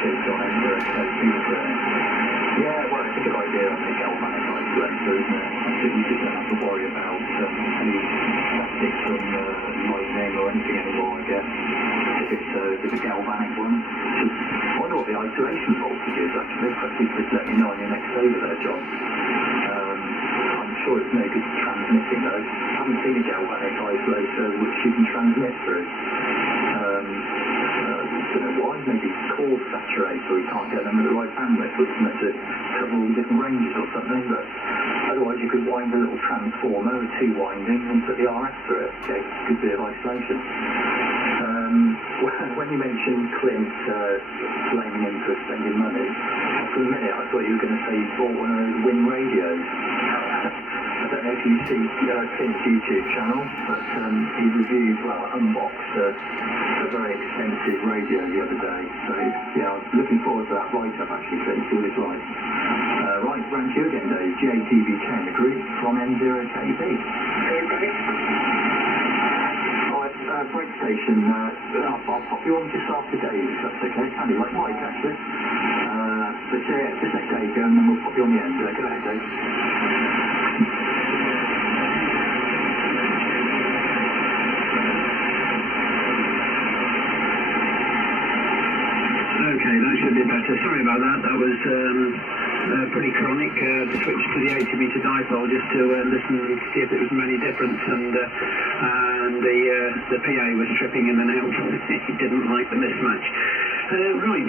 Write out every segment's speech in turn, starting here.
meters on NZOKP returning. Yeah, well, it's a good idea on the galvanic isolator, isn't it? I think you just don't have to worry about any static from lightning or anything anymore, I guess, if it's a galvanic one. I wonder what the isolation voltage is, actually. Perhaps you could let me know on your next over there, John. I'm sure it's no good transmitting, though. I haven't seen a galvanic isolator which you can transmit through. I don't know why, maybe core saturate, or you can't get them at the right bandwidth, or it's meant to cover all different ranges or something, but otherwise you could wind a little transformer with 2 windings and put the RF through it. Okay, good bit of isolation. When you mentioned Clint blaming him for spending money, for a minute I thought you were going to say he bought one of those Win radios. I don't know if you see Clint's YouTube channel, but he reviewed, unboxed a very expensive radio the other day. So yeah, I was looking forward to that write-up actually, Clint, see what it's like. Right, round to you again, Dave. JTBK in the group from N0KB. Okay. Break station, I'll pop you on just after Dave, if that's okay. It's handy, like Mike, actually. But yeah, just let Dave go and then we'll pop you on the end. Go ahead, Dave. Okay, that should be better. Sorry about that. That was pretty chronic. Switched to the 80 metre dipole just to listen and see if it was any difference, and the PA was tripping in and out. He didn't like the mismatch. Right,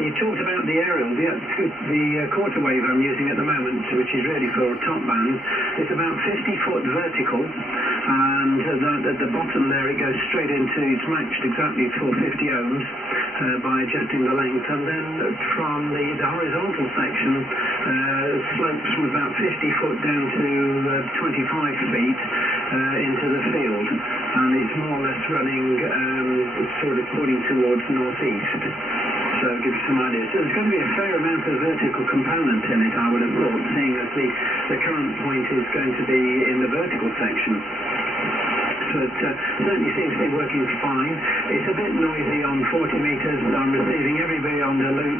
you talked about the aerial. The quarter wave I'm using at the moment, which is really for top band, it's about 50 foot vertical, and at the bottom there it goes straight into, it's matched exactly for 50 ohms by adjusting the length, and then from the horizontal section slopes from about 50 foot down to 25 feet into the field, and it's more or less running sort of pointing towards northeast. So it gives you some ideas. So there's going to be a fair amount of vertical component in it, I would have thought, seeing as the current point is going to be in the vertical section. But certainly seems to be working fine. It's a bit noisy on 40 metres. I'm receiving everybody on the loop,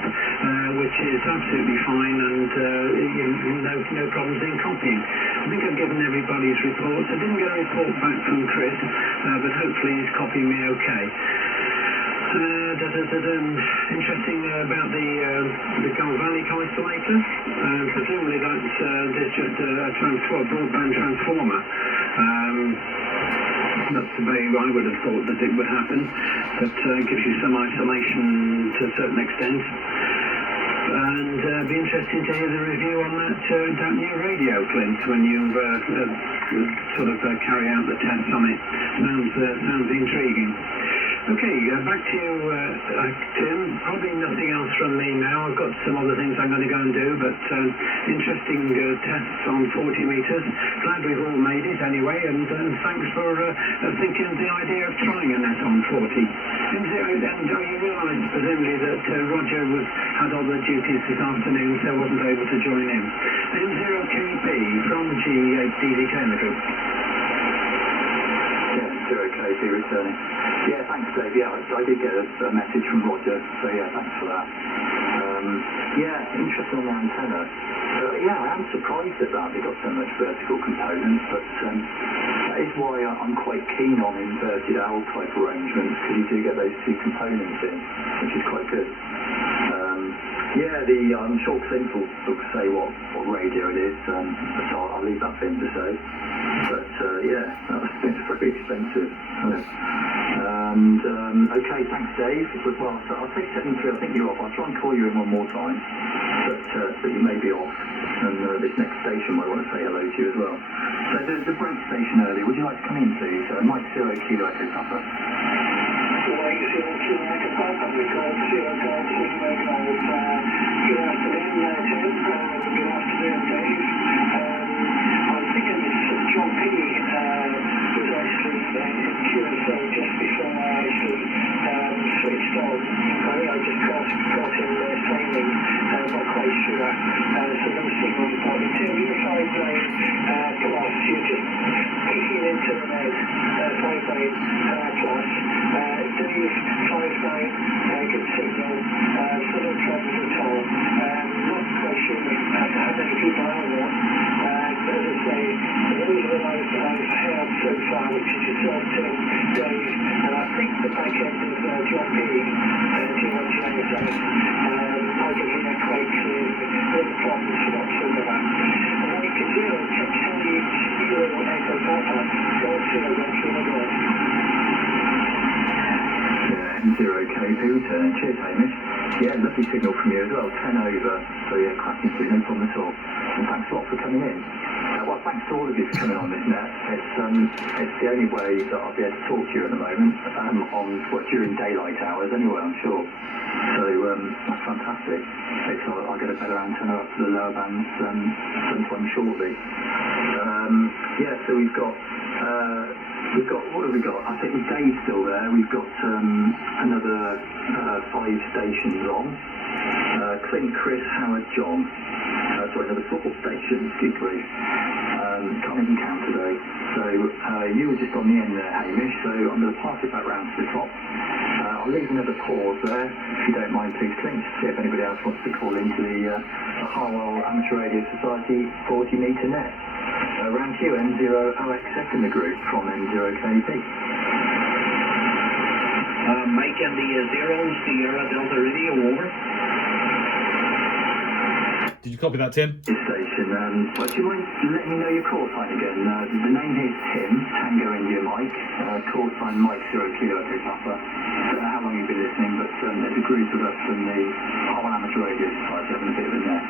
which is absolutely fine, and no problems in copying. I think I've given everybody's reports. I didn't get a report back from Chris, but hopefully he's copying me okay. Interesting about the galvanic isolator. Presumably there's just a broadband transformer. That's the way I would have thought that it would happen, but gives you some isolation to a certain extent. And be interesting to hear the review on that new radio, Clint, when you sort of carry out the tests on it. Sounds intriguing. Okay, back to you, Tim. Probably nothing else from me now. I've got some other things I'm going to go and do, but interesting tests on 40 metres. Glad we've all made it anyway, and thanks for thinking of the idea of trying a net on 40. And you realise, presumably, that Roger had other duties this afternoon, so wasn't able to join in. M0KB from G8DDK in the group. OK, returning. Yeah, thanks, Dave. Yeah, I did get a message from Roger, so yeah, thanks for that. Yeah, interesting on the antenna. Yeah, I am surprised at that. They got so much vertical components, but that is why I'm quite keen on inverted owl type arrangements, because you do get those 2 components in, which is quite good. Yeah, I'm sure Clint will say what radio it is, so I'll leave that for him to say. But yeah, it's very expensive. And okay, thanks, Dave. Well, so I'll say 7-3. I think you're off. I'll try and call you in one more time, but you may be off. And this next station, I want to say hello to you as well. So the break station earlier. Would you like to come in, please? Mike 0 Kilo Echo Papa. Mike 0 Kilo Echo Papa. We call 0 Golf Lima Golf. Good afternoon, Tim. Good afternoon, Dave. I was thinking this John P. was actually in QSO just before I actually switched on. I think I just caught him sailing, not quite sure. So no signal on the body. Tim, you're 5-lane plus. You're just kicking into the net, 5-lane plus. Dave, 5-lane, good signal. Sugar Van. Mike 0 Charlie Kilo Echo Papa, Golf Sierra Delta Inaugral. M0KP return. Cheers, Hamish. Yeah, lovely signal from you as well. 10 over. So yeah, cracking through, no problem at all. And thanks a lot for coming in. Well, thanks to all of you for coming on this net. It's the only way that I'll be able to talk to you at the moment during daylight hours anyway, I'm sure. So that's fantastic. I'll get a better antenna up to the lower bands sometime shortly. Yeah, so we've got what have we got? I think Dave's still there. We've got another 5 stations on. Clint, Chris, Howard, John. Another 4 stations, good grief. Can't even count today. So you were just on the end there, Hamish, so I'm going to pass it back round to the top. I'll leave another pause there, if you don't mind, please, Clint, see if anybody else wants to call into the Harwell Amateur Radio Society 40-metre net. Round Q, M0OXF in the group from M0KP. Mike and the 0 Sierra Delta Radio, over. Did you copy that, Tim? Station. Do you mind letting me know your call sign again? The name here is Tim, Tango India Mike. Call sign Mike 0 Kilo Echo Papa. I don't know how long you've been listening, but there's a group of us from the Harwell Amateur Radio Society having a bit of a net.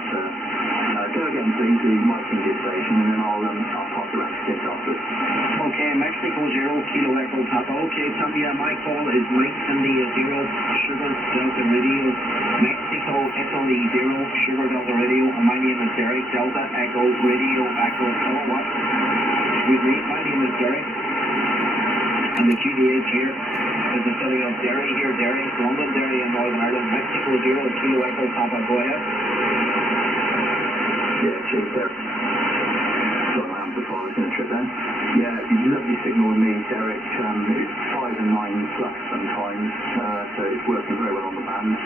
Go again, please, the Mike India station, and then I'll pass it around to Sked after. Okay, Mexico 0 Kilo Echo Papa. Okay, Tommy, my call is Mike and the 0 Sugar Delta Radio. Mexico Echo 0 Sugar Delta Radio. And my name is Derek, Delta Echo Radio Echo. Oh, what? Excuse me, my name is Derek. And the GDH here is the city of Derry here, Derry, London, Derry in Northern Ireland. Mexico 0 Kilo Echo Papa. Go ahead. Yeah, cheers, Derek. Got my amplifier, I was going to trip then. Yeah, lovely signal with me, Derek. It's 5 and 9 plus sometimes, so it's working very well on the band.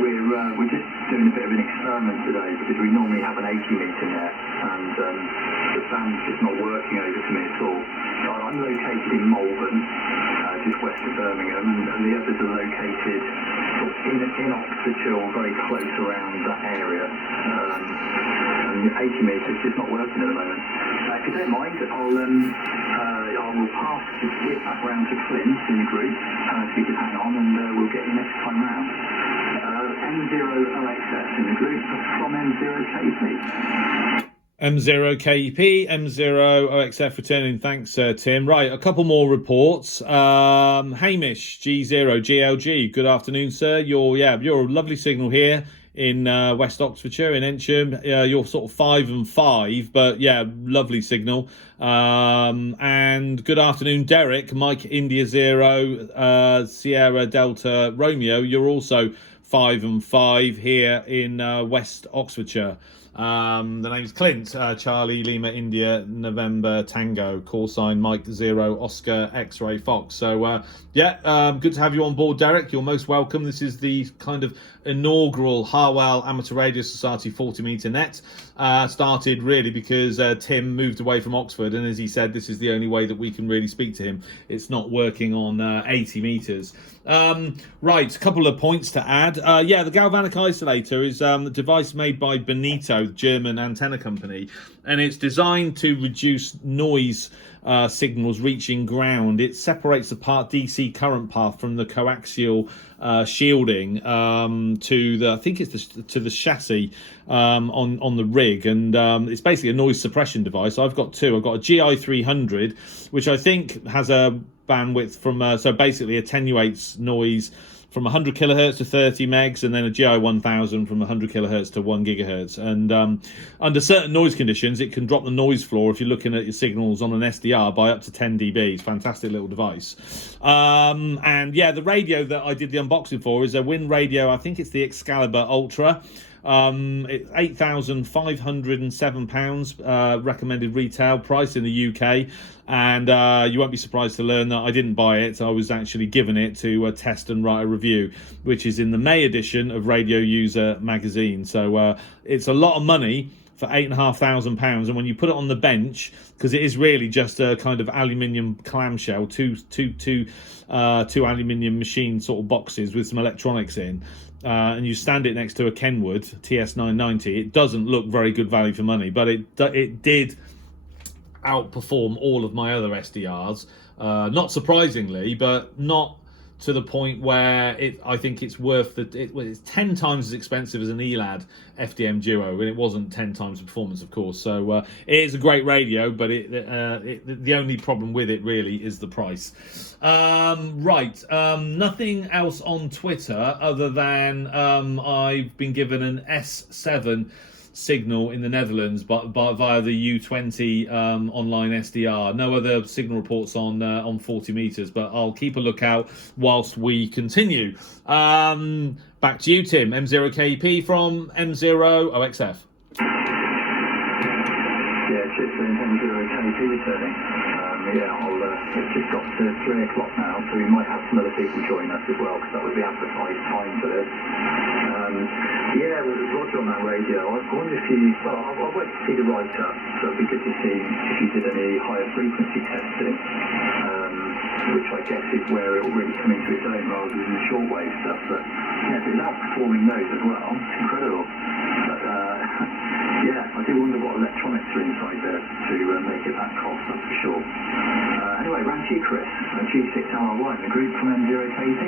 We're just doing a bit of an experiment today because we normally have an 80-metre net, and the band's just not working over to me at all. So I'm located in Malvern, just west of Birmingham, and the others are located sort of in Oxfordshire or very close around that area. And 80 metres just not working at the moment. If you don't mind, I will pass it back round to Clint in the group, if you could hang on, and we'll get you next time round. M0OXS in the group from M0KP. M0KP, M0OXF returning. Thanks, Tim. Right, a couple more reports. Hamish, G0, GLG. Good afternoon, sir. You're a lovely signal here in West Oxfordshire, in Ensham. You're sort of 5 and 5, but yeah, lovely signal. And good afternoon, Derek, Mike India 0, Sierra Delta Romeo. You're also 5 and 5 here in West Oxfordshire. The name's Clint, Charlie Lima India November Tango, call sign Mike 0 Oscar X-Ray Fox. So good to have you on board, Derek. You're most welcome. This is the kind of inaugural Harwell Amateur Radio Society 40-metre net. Started really because Tim moved away from Oxford, and as he said, this is the only way that we can really speak to him. It's not working on 80 metres. Right, a couple of points to add. The galvanic isolator is a device made by Bonito, the German antenna company, and it's designed to reduce noise signals reaching ground. It separates the DC current path from the coaxial shielding to the chassis on the rig, and it's basically a noise suppression device. I've got two. I've got a GI300, which I think has a bandwidth from so basically attenuates noise from 100 kilohertz to 30 megs, and then a GI1000 from 100 kilohertz to 1 gigahertz. And under certain noise conditions, it can drop the noise floor if you're looking at your signals on an SDR by up to 10 dB. It's a fantastic little device. The radio that I did the unboxing for is a Win radio. I think it's the Excalibur Ultra. It's £8,507 recommended retail price in the UK, and you won't be surprised to learn that I didn't buy it. I was actually given it to test and write a review, which is in the May edition of Radio User magazine. So it's a lot of money for £8,500, and when you put it on the bench, because it is really just a kind of aluminium clamshell, two aluminium machine sort of boxes with some electronics in, and you stand it next to a Kenwood TS990, it doesn't look very good value for money, but it did outperform all of my other SDRs, not surprisingly, but not to the point where I think it's worth it's 10 times as expensive as an ELAD FDM Duo, and it wasn't 10 times the performance, of course. So it is a great radio, but the only problem with it really is the price. Nothing else on Twitter other than I've been given an S7 signal in the Netherlands, but via the U20 online SDR. No other signal reports on 40 meters, but I'll keep a lookout whilst we continue. Back to you, Tim. M0KP from M0OXF. Yeah, cheers for M0KP returning. It's just got to 3 o'clock now, so we might have some other people join us as well, because that was the advertised time for this. With Roger on that radio, I wonder if I'll wait to see the write-up, so it'd be good to see if you did any higher frequency testing, which I guess is where it will really come into its own rather than the shortwave stuff. But yeah, if it's outperforming those as well, it's incredible. But I do wonder what electronics are inside there to make it that cost, that's for sure. Anyway, round to you, Chris, G6RY, the group from M0KP.